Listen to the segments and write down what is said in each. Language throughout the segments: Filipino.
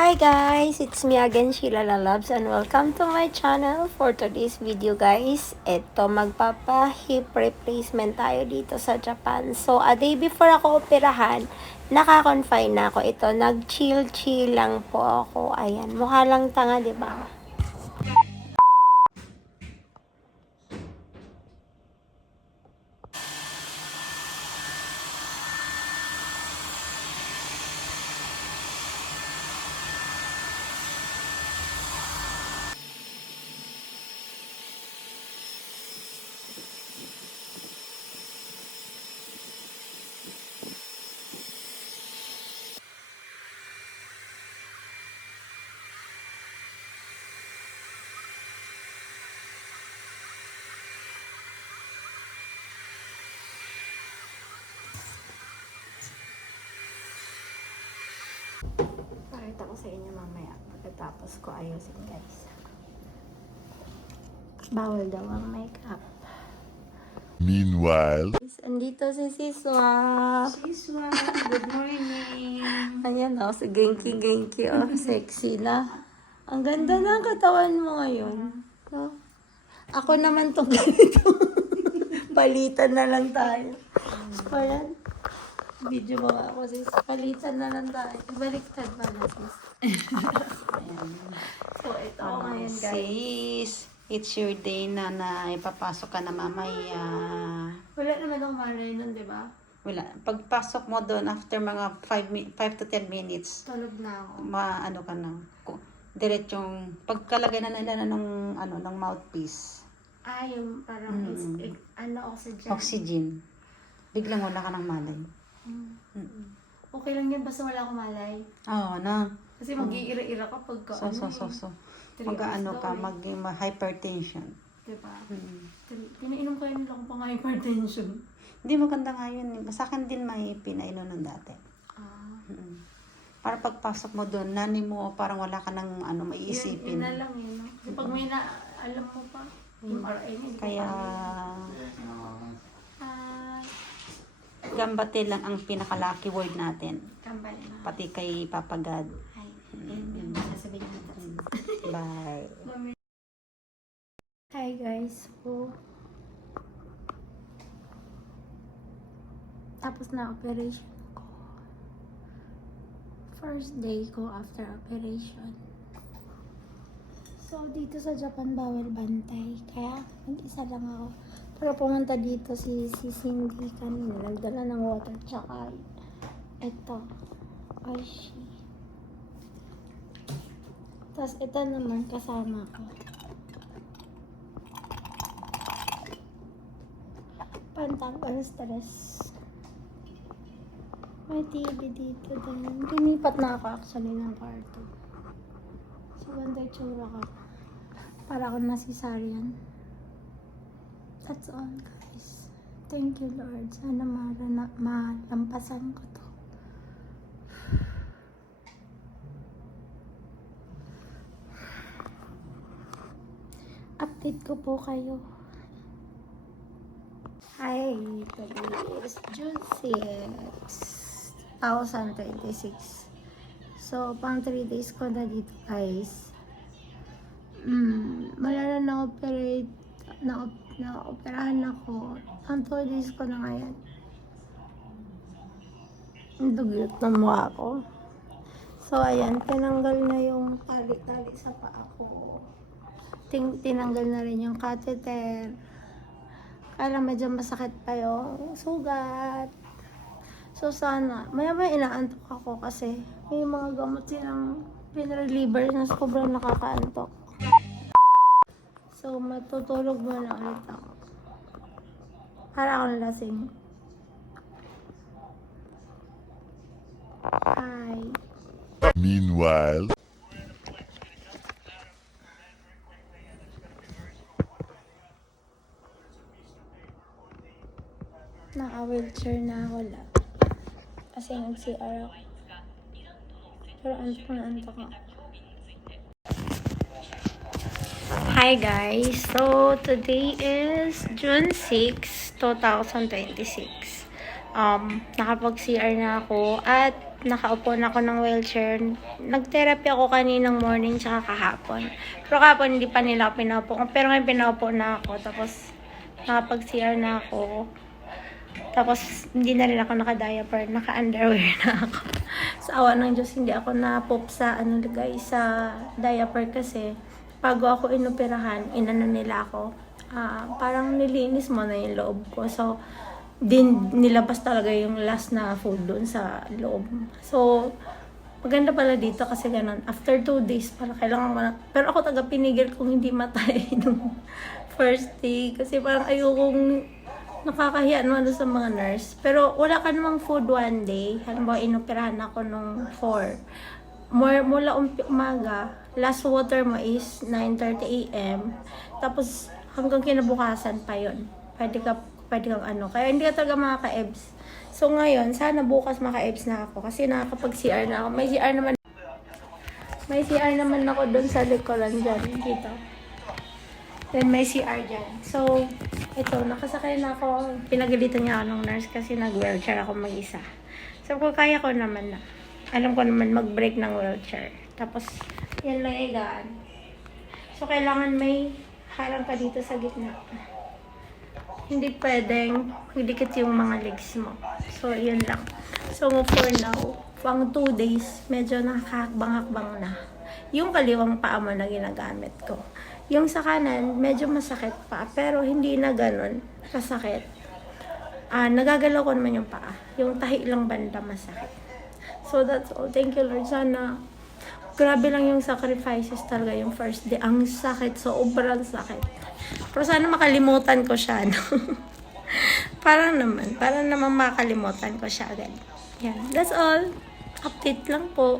Hi guys! It's me again, Sheila Lalabs, and welcome to my channel. For today's video guys, eto magpapa-hip replacement tayo dito sa Japan. So, a day before ako operahan, naka-confine na ako. Ito, nag-chill-chill lang po ako. Ayan, mukha lang tanga, diba? Pakita ko sa inyo mamaya pagkatapos ko ayusin guys. Bawal daw ang makeup. Meanwhile, Andito si Siswa. Siswa, good morning. Ayan o, si Genki o. Sexy na. Ang ganda ng katawan mo ngayon. No? Ako naman tong ganito. Palitan na lang tayo. Ayan. Video mo nga ako sis. Palitan na lang tayo. Baliktad pala sis. So ito ako ngayon guys. Sis, it's your day na ipapasok ka na mamaya. Wala naman akong malay nun, di ba? Wala. Pagpasok mo doon, after mga 5 to 10 minutes, Tulog na ako. maano ka na. Diretsong, pagkalagay na nila ng mouthpiece, Yung parang oxygen. oxygen, biglang wala ka ng malay. Okay lang yun, basta wala akong malay. Oo, na. Kasi mag-iira-ira ka pagka Mag-ano ka, hypertension. Diba? Pinainom ko yun nila kung pang hypertension. Hindi maganda nga yun. Sa akin din may pinainom ng dati. Para pagpasok mo doon, nani mo, parang wala ka ng maiisipin. Yun na lang yun. No? Kasi pag may alam mo pa, yung RA niya. Kaya, gambate lang ang pinaka-lucky word natin. Kambal na. Pati kay Papa God. Ay, yun sasabihin natin. Bye. Hi guys. So, tapos na operation ko. First day ko after operation. So, dito sa Japan, bawal bantay. Kaya, mag-isa lang ako. Pero pumunta dito si Cindy kanina. Nagdala ng water. Tsaka, ito. Oishi. Tapos, ito naman kasama ko. Pantanggal stress. May TV dito din. Lumipat na ako actually ng kwarto. So, ganda itsura ko. Para ako nasisaryan. That's all, guys. Thank you, Lord. Sana malampasan ko to. Update ko po kayo. Hi, today is June 6, 2026. So, pang 3 days ko na dito, guys. Wala na na-operahan ako. Pang 2 days ko na ngayon. Dugyot na mukha ko. So, ayan, tinanggal na yung tali-tali sa paa ko. Tinanggal na rin yung catheter. Kaya medyo masakit pa yung sugat. So sana, maya-maya inaantok ako kasi may mga gamot silang pinreliever na sobrang nakakaantok. So matutulog muna ulit ako. Para akong lasing. Hi. meanwhile, Naka-wheelchair na ako lang. Kasi nag-CR ako. Pero antok na antok ako. Hi guys! So, today is June 6, 2026. Nakapag-CR na ako at nakaupo na ako ng wheelchair. Nag-therapy ako kaninang morning tsaka kahapon. Pero kahapon hindi pa nila ako pinaupo. Pero ngayon pinaupo na ako. Tapos nakapag-CR na ako. Tapos hindi na rin ako naka-diaper. Naka-underwear na ako. Sa awa ng Diyos, hindi ako na-poop sa, sa diaper kasi bago ako inoperahan, inano nila ako. Parang nilinis mo na yung loob ko. So, nilabas talaga yung last na food doon sa loob. So, maganda pala dito kasi ganun. After 2 days, parang kailangan ko na. Pero ako pinigil kung hindi matay nung first day. Kasi parang ayokong nakakahiya naman doon sa mga nurse. Pero wala ka namang food one day. Halimbawa, inoperahan ako nung 4. Mula umaga, last water mo is 9:30 a.m. Tapos, hanggang kinabukasan pa yon. Pwede kang kaya hindi ka talaga makaka-EBS. So ngayon, sana bukas maka-EBS na ako kasi nakakapag-CR na ako. May CR naman ako doon sa likuran dyan, dito. Then may CR dyan. So, ito, nakasakay na ako. Pinagalitan niya ako ng nurse kasi nag-wheelchair ako mag-isa. So, kung kaya ko naman na. Alam ko naman mag-break ng wheelchair. Tapos, yan lang igaan. So, kailangan may harang ka dito sa gitna. Hindi pwedeng hidikit yung mga legs mo. So, yun lang. So, for now, pang 2 days, medyo nakakakbang-hakbang na. Yung kaliwang paa mo na ginagamit ko. Yung sa kanan, medyo masakit pa. Pero hindi na ganun kasakit. Nagagalaw ko naman yung paa. Yung tahi lang banda masakit. So, that's all. Thank you, Lord. Sana, grabe lang yung sacrifices talaga yung first day. Ang sakit. Sobrang sakit. Pero sana makalimutan ko siya, no? Parang naman makalimutan ko siya agad. Yan. That's all. Update lang po.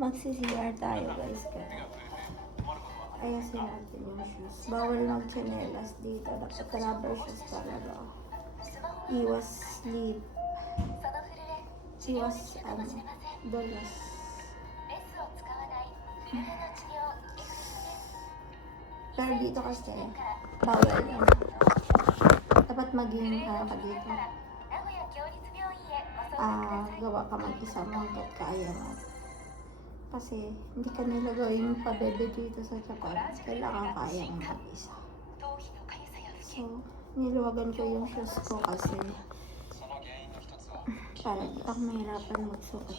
Magsi-CR tayo, guys. Ayasin natin yung shoes. Bawal mag-chanelas dito. Dapat rubber shoes talaga. Iwas sleep. Iwas, dulas. Pero dito kasi, bawal yan. Dapat maging ka dito. Gawa ka mag-isa mo hanggat kaya mo. Kasi hindi ka nila gawin pabebe dito sa Japan. Kailangan kaya mo mag-isa. So, niluwagan ko yung shoes ko kasi para di ako mahirapan magsuot.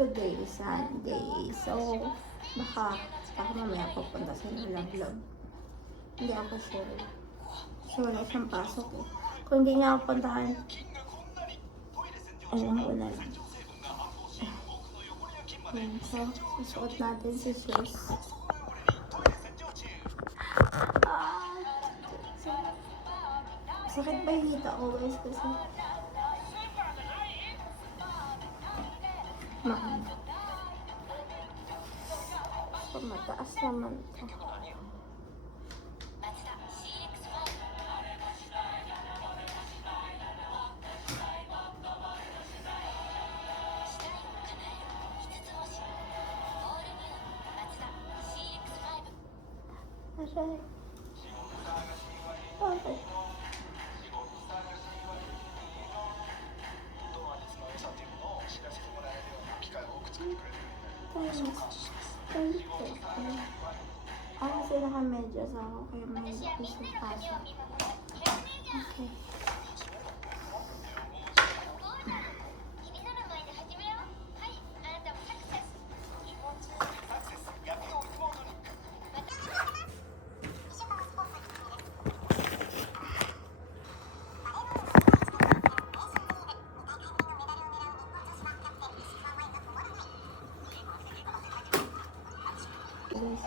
Today is Sunday, so baka mamaya pupunta sa Laglag. Hindi ako sure. So wala siyang pasok eh. Kung hindi niya ako puntahan, alam ko na lang. Yan, so susuot natin si shoes. Sakit ba yung hita ko, guys, kasi mataas naman ito. Aray. Okay. Kasi naka-medyas ako, kaya may isip pasok. Okay. bilis.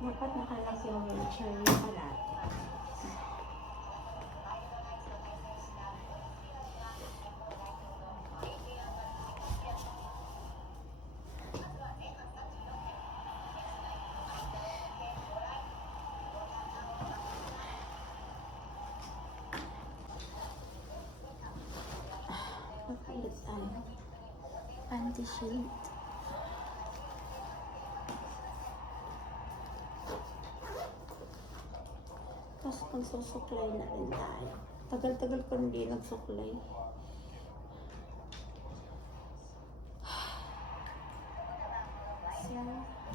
Dapat nakalak yung wheelchair niya pala. Papalit tayo. Panty sheet. Tapos magsusuklay na rin tayo. Tagal-tagal ko hindi nagsuklay.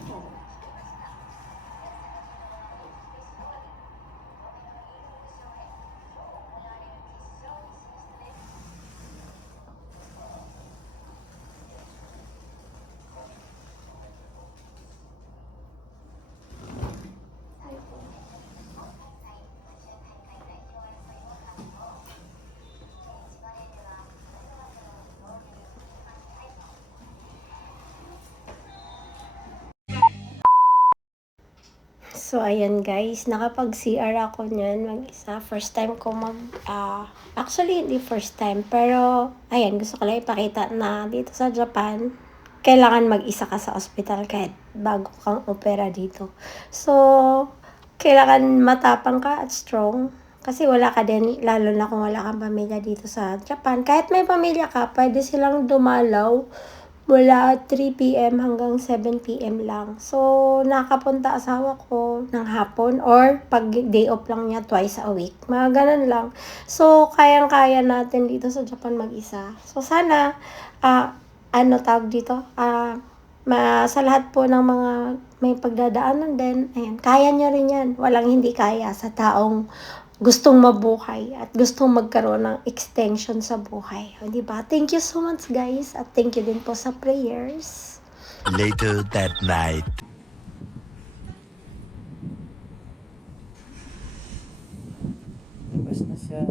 So, So, ayan guys, nakapag-CR ako niyan mag-isa. First time ko actually, hindi first time. Pero, ayan, gusto ko lang ipakita na dito sa Japan, kailangan mag-isa ka sa ospital kahit bago kang opera dito. So, kailangan matapang ka at strong. Kasi wala ka din, lalo na kung wala kang pamilya dito sa Japan. Kahit may pamilya ka, pwede silang dumalaw mula 3 p.m. hanggang 7 p.m. lang. So, nakapunta asawa ko ng hapon or pag day off lang niya twice a week. Mga ganun lang. So, kayang-kaya natin dito sa Japan mag-isa. So, sana, tawag dito? Sa lahat po ng mga may pagdadaanan din, ayan, kaya nyo rin yan. Walang hindi kaya sa taong gustong mabuhay at gustong magkaroon ng extension sa buhay. O, diba? Thank you so much, guys. At thank you din po sa prayers. Later that night. Labas na siya.